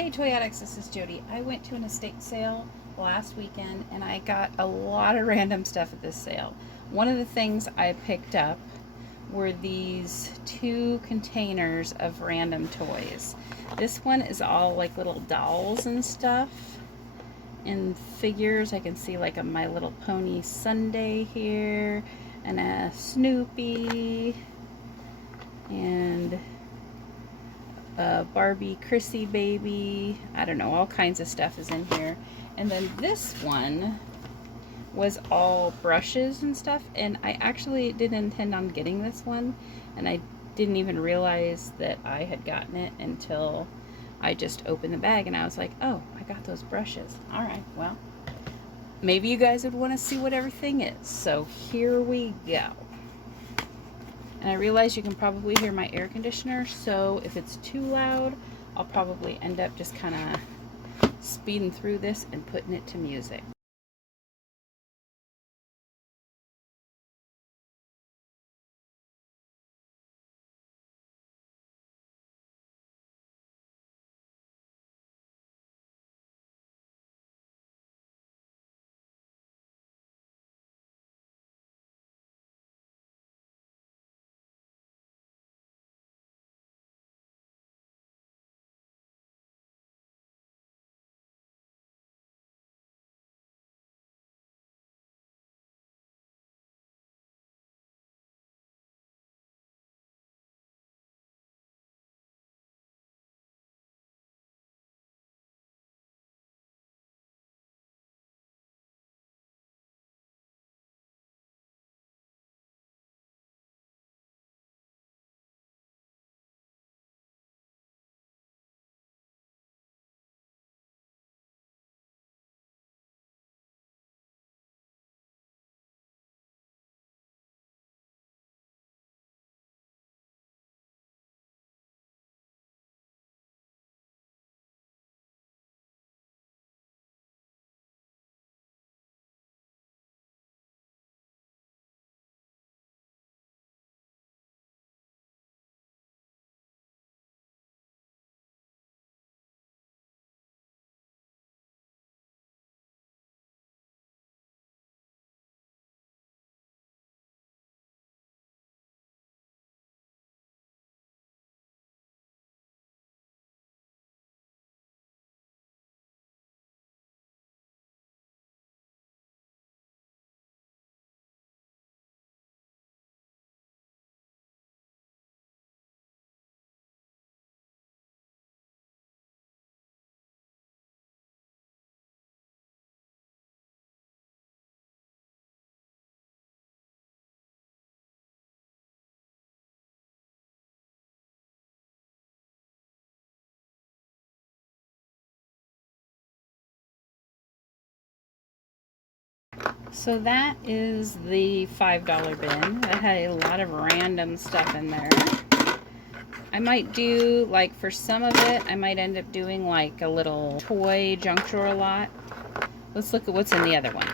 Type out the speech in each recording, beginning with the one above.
Hey Toy Addicts, this is Jody. I went to an estate sale last weekend and I got a lot of random stuff at this sale. One of the things I picked up were these two containers of random toys. This one is all like little dolls and stuff and figures. I can see like a My Little Pony Sundae here and a Snoopy and a Barbie Chrissy baby. I don't know, all kinds of stuff is in here. And then this one was all brushes and stuff, and I actually didn't intend on getting this one, and I didn't even realize that I had gotten it until I just opened the bag and I was like, oh, I got those brushes. All right, well, maybe you guys would want to see what everything is. So here we go. And I realize you can probably hear my air conditioner, so if it's too loud, I'll probably end up just kind of speeding through this and putting it to music. So that is the $5 bin. That had a lot of random stuff in there. I might do, like, for some of it, I might end up doing like a little toy junk drawer lot. Let's look at what's in the other one.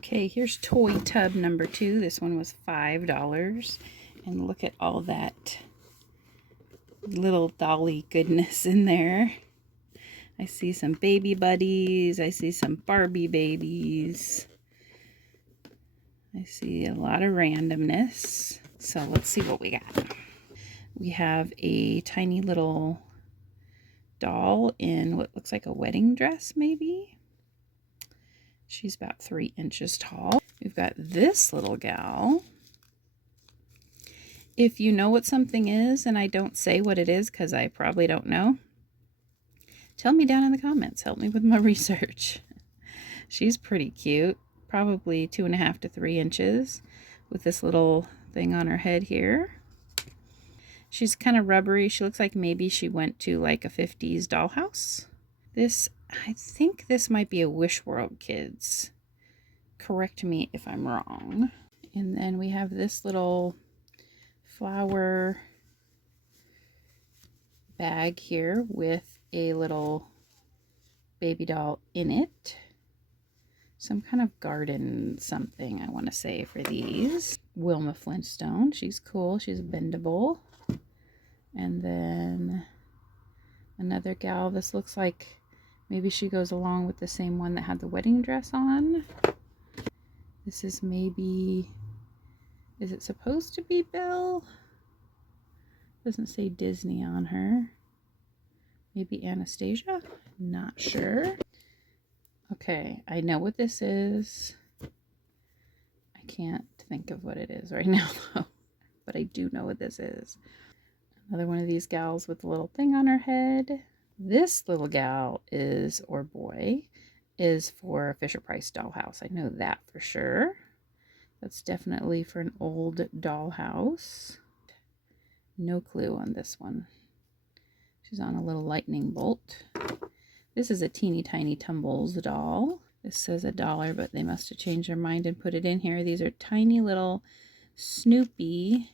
Okay, here's toy tub number 2. This one was $5. And look at all that little dolly goodness in there. I see some baby buddies. I see some Barbie babies. I see a lot of randomness. So let's see what we got. We have a tiny little doll in what looks like a wedding dress, maybe. She's about 3 inches tall. We've got this little gal. If you know what something is and I don't say what it is because I probably don't know, tell me down in the comments. Help me with my research. She's pretty cute. Probably 2.5 to 3 inches with this little thing on her head here. She's kind of rubbery. She looks like maybe she went to like a 50s dollhouse. I think this might be a Wish World Kids. Correct me if I'm wrong. And then we have this little flower bag here with a little baby doll in it. Some kind of garden something, I want to say, for these. Wilma Flintstone. She's cool. She's bendable. And then Another gal. This looks like maybe she goes along with the same one that had the wedding dress on. This is maybe, is it supposed to be Belle? Doesn't say Disney on her. Maybe Anastasia? Not sure. Okay, I know what this is. I can't think of what it is right now though, but I do know what this is. Another one of these gals with a little thing on her head. This little gal is, or boy, is for Fisher-Price dollhouse. I know that for sure. That's definitely for an old dollhouse. No clue on this one. She's on a little lightning bolt. This is a teeny tiny Tumbles doll. This says $1, but they must have changed their mind and put it in here. These are tiny little Snoopy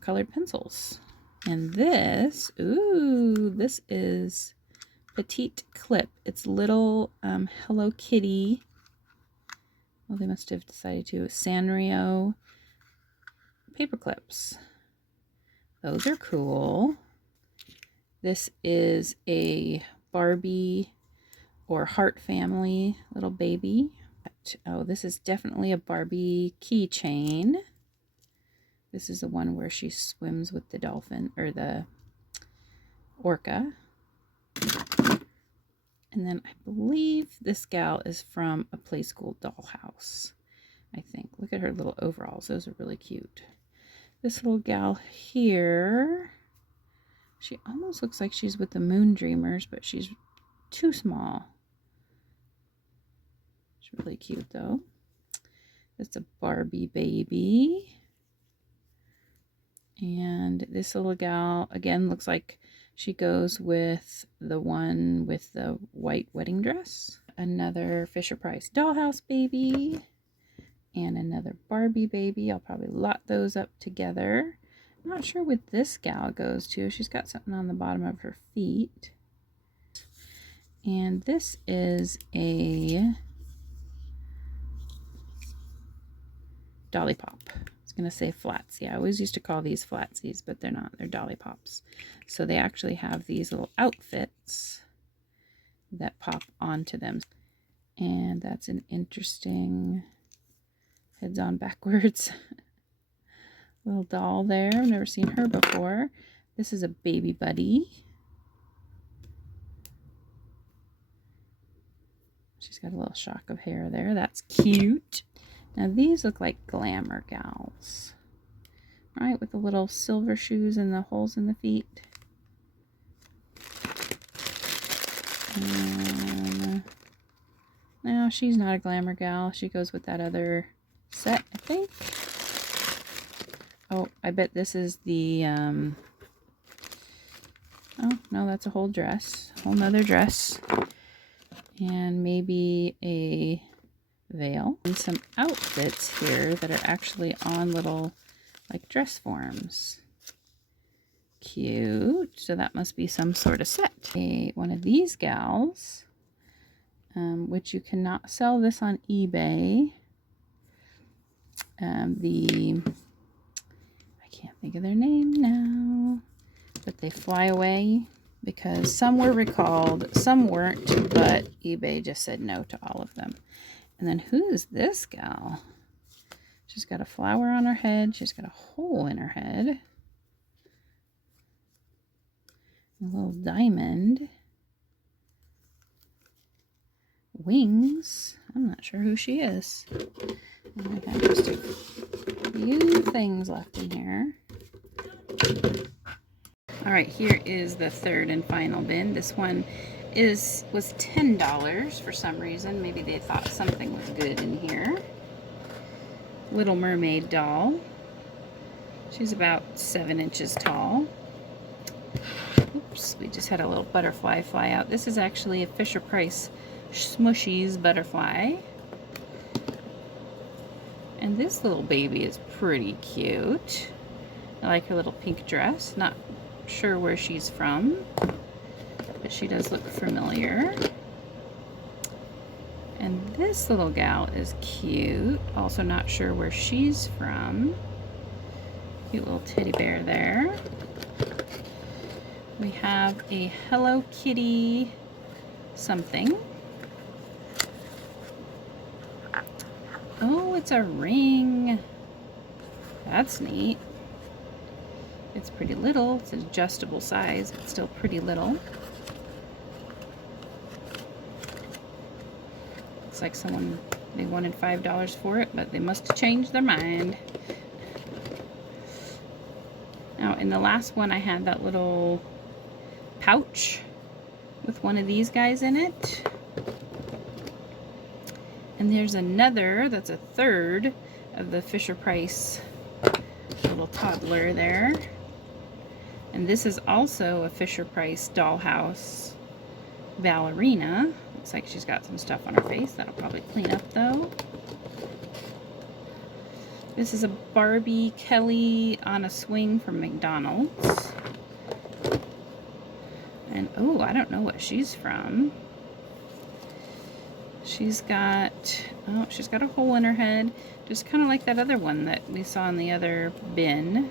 colored pencils. And this, ooh, this is Petite Clip. It's little Hello Kitty. Well, they must have decided to Sanrio paper clips. Those are cool. This is a Barbie or Heart Family little baby. Oh, this is definitely a Barbie keychain. This is the one where she swims with the dolphin or the orca. And then I believe this gal is from a Play School dollhouse. I think. Look at her little overalls. Those are really cute. This little gal here, she almost looks like she's with the Moon Dreamers, but she's too small. She's really cute though. It's a Barbie baby. And this little gal, again, looks like she goes with the one with the white wedding dress. Another Fisher-Price dollhouse baby. And another Barbie baby. I'll probably lot those up together. I'm not sure what this gal goes to. She's got something on the bottom of her feet. And this is a Dolly Pop. I was going to say Flatsy. I always used to call these Flatsies, but they're not. They're Dolly Pops. So they actually have these little outfits that pop onto them. And that's an interesting heads on backwards little doll there. I've never seen her before. This is a Baby Buddy. She's got a little shock of hair there. That's cute. Now these look like glamour gals, right? With the little silver shoes and the holes in the feet. No, she's not a glamour gal. She goes with that other set, I think. Oh, I bet this is the, oh, no, that's a whole dress. A whole nother dress. And maybe a veil. And some outfits here that are actually on little, like, dress forms. Cute. So that must be some sort of set. One of these gals, which you cannot sell this on eBay. I can't think of their name now, but they fly away because some were recalled, some weren't, but eBay just said no to all of them. And then who is this gal? She's got a flower on her head. She's got a hole in her head. A little diamond. Wings. I'm not sure who she is. I got just a few things left in here. Alright, here is the third and final bin. This one was $10 for some reason. Maybe they thought something was good in here. Little Mermaid doll. She's about 7 inches tall. Oops, we just had a little butterfly fly out. This is actually a Fisher-Price Smushies butterfly. And this little baby is pretty cute. I like her little pink dress. Not sure where she's from, but she does look familiar. And this little gal is cute. Also not sure where she's from. Cute little teddy bear there. We have a Hello Kitty something. Oh, it's a ring. That's neat. It's pretty little. It's an adjustable size, but still pretty little. Looks like they wanted $5 for it, but they must have changed their mind. Now, in the last one, I had that little pouch with one of these guys in it. And there's another, that's a third of the Fisher-Price little toddler there. And this is also a Fisher-Price dollhouse ballerina. Looks like she's got some stuff on her face. That'll probably clean up though. This is a Barbie Kelly on a swing from McDonald's. And oh, I don't know what she's from. She's got a hole in her head, just kind of like that other one that we saw in the other bin.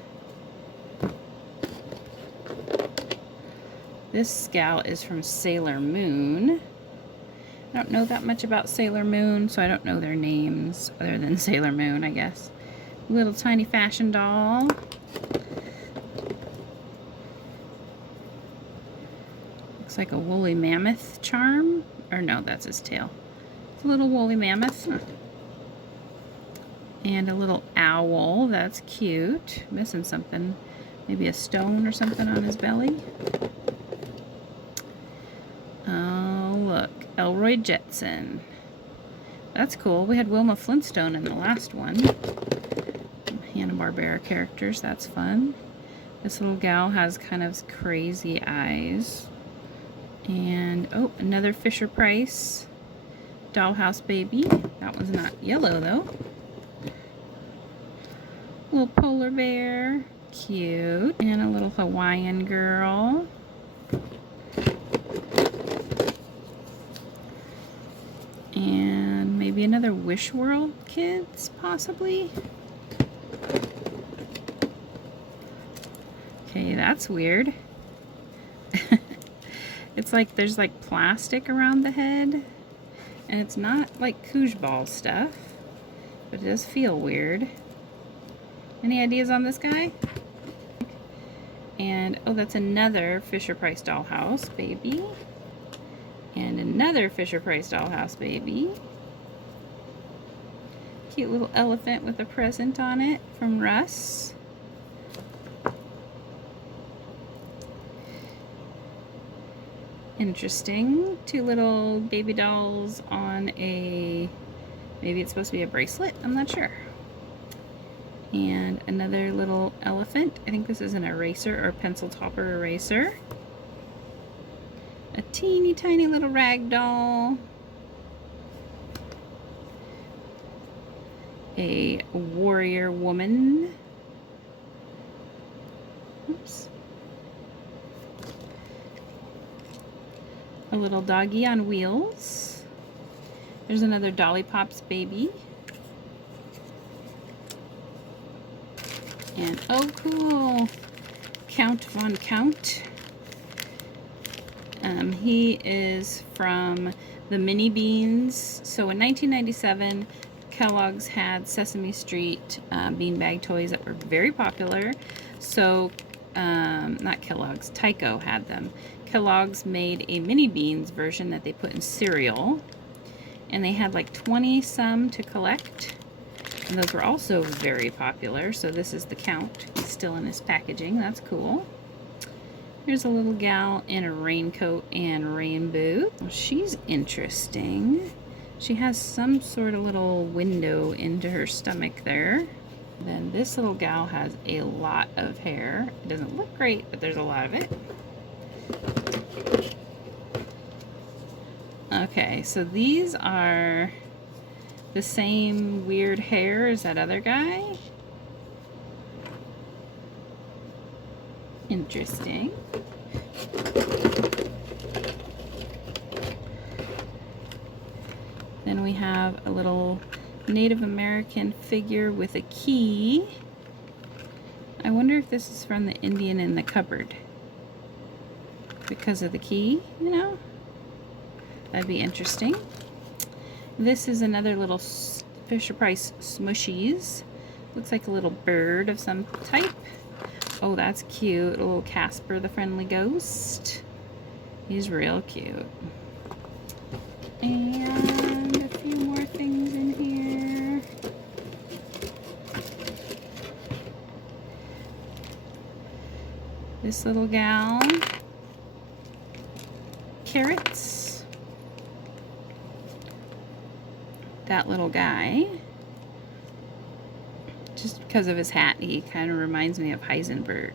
This gal is from Sailor Moon. I don't know that much about Sailor Moon, so I don't know their names other than Sailor Moon, I guess. Little tiny fashion doll. Looks like a woolly mammoth charm. Or no, that's his tail. It's a little woolly mammoth. And a little owl. That's cute. Missing something. Maybe a stone or something on his belly. Oh, look. Elroy Jetson. That's cool. We had Wilma Flintstone in the last one. Hanna-Barbera characters. That's fun. This little gal has kind of crazy eyes. And, oh, another Fisher-Price dollhouse baby. That one's not yellow, though. Little polar bear. Cute. And a little Hawaiian girl. And maybe another Wish World Kids, possibly. Okay, that's weird. It's like there's like plastic around the head, and it's not like koosh ball stuff, but it does feel weird. Any ideas on this guy? And oh, that's another Fisher-Price dollhouse baby. And another Fisher-Price dollhouse baby. Cute little elephant with a present on it from Russ. Interesting. Two little baby dolls on a, maybe it's supposed to be a bracelet, I'm not sure. And another little elephant. I think this is an eraser or pencil topper eraser. A teeny tiny little rag doll. A warrior woman. Oops. A little doggy on wheels. There's another Dolly Pops baby. And oh cool, Count Von Count. He is from the Mini Beans. So in 1997, Kellogg's had Sesame Street beanbag toys that were very popular. So, not Kellogg's, Tyco had them. Kellogg's made a Mini Beans version that they put in cereal. And they had like 20 some to collect. And those were also very popular. So this is the Count. He's still in his packaging. That's cool. Here's a little gal in a raincoat and rain boot. Well, she's interesting. She has some sort of little window into her stomach there. Then this little gal has a lot of hair. It doesn't look great, but there's a lot of it. Okay, so these are the same weird hair as that other guy. Interesting. Then we have a little Native American figure with a key. I wonder if this is from the Indian in the cupboard. because of the key, you know. That'd be interesting. This is another little Fisher-Price Smushies. Looks like a little bird of some type. Oh, that's cute. A little Casper the Friendly Ghost. He's real cute. And a few more things in here. This little gal. Carrots. That little guy. Just because of his hat, he kind of reminds me of Heisenberg.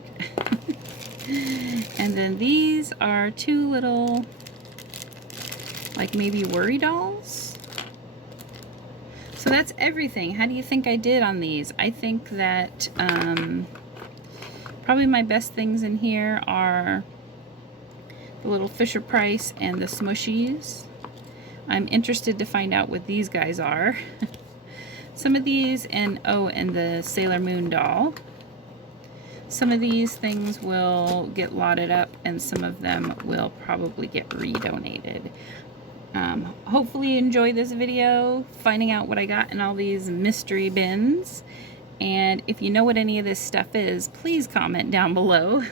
And then these are two little, like maybe worry dolls. So that's everything. How do you think I did on these? I think that probably my best things in here are the little Fisher-Price and the Smushies. I'm interested to find out what these guys are. Some of these, and the Sailor Moon doll. Some of these things will get lotted up, and some of them will probably get redonated. Hopefully you enjoy this video, finding out what I got in all these mystery bins. And if you know what any of this stuff is, please comment down below.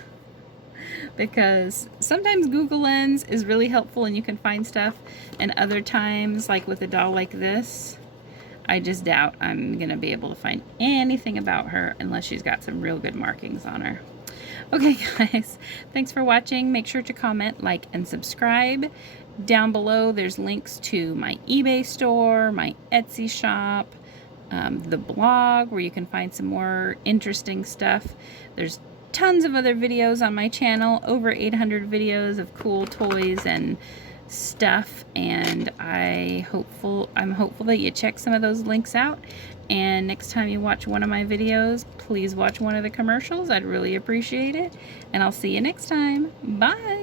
Because sometimes Google Lens is really helpful and you can find stuff, and other times, like with a doll like this, I just doubt I'm gonna be able to find anything about her unless she's got some real good markings on her. Okay guys, thanks for watching. Make sure to comment, like, and subscribe. Down below there's links to my eBay store, my Etsy shop, the blog where you can find some more interesting stuff. There's tons of other videos on my channel, over 800 videos of cool toys and stuff, and I'm hopeful that you check some of those links out. And next time you watch one of my videos, please watch one of the commercials. I'd really appreciate it, and I'll see you next time. Bye.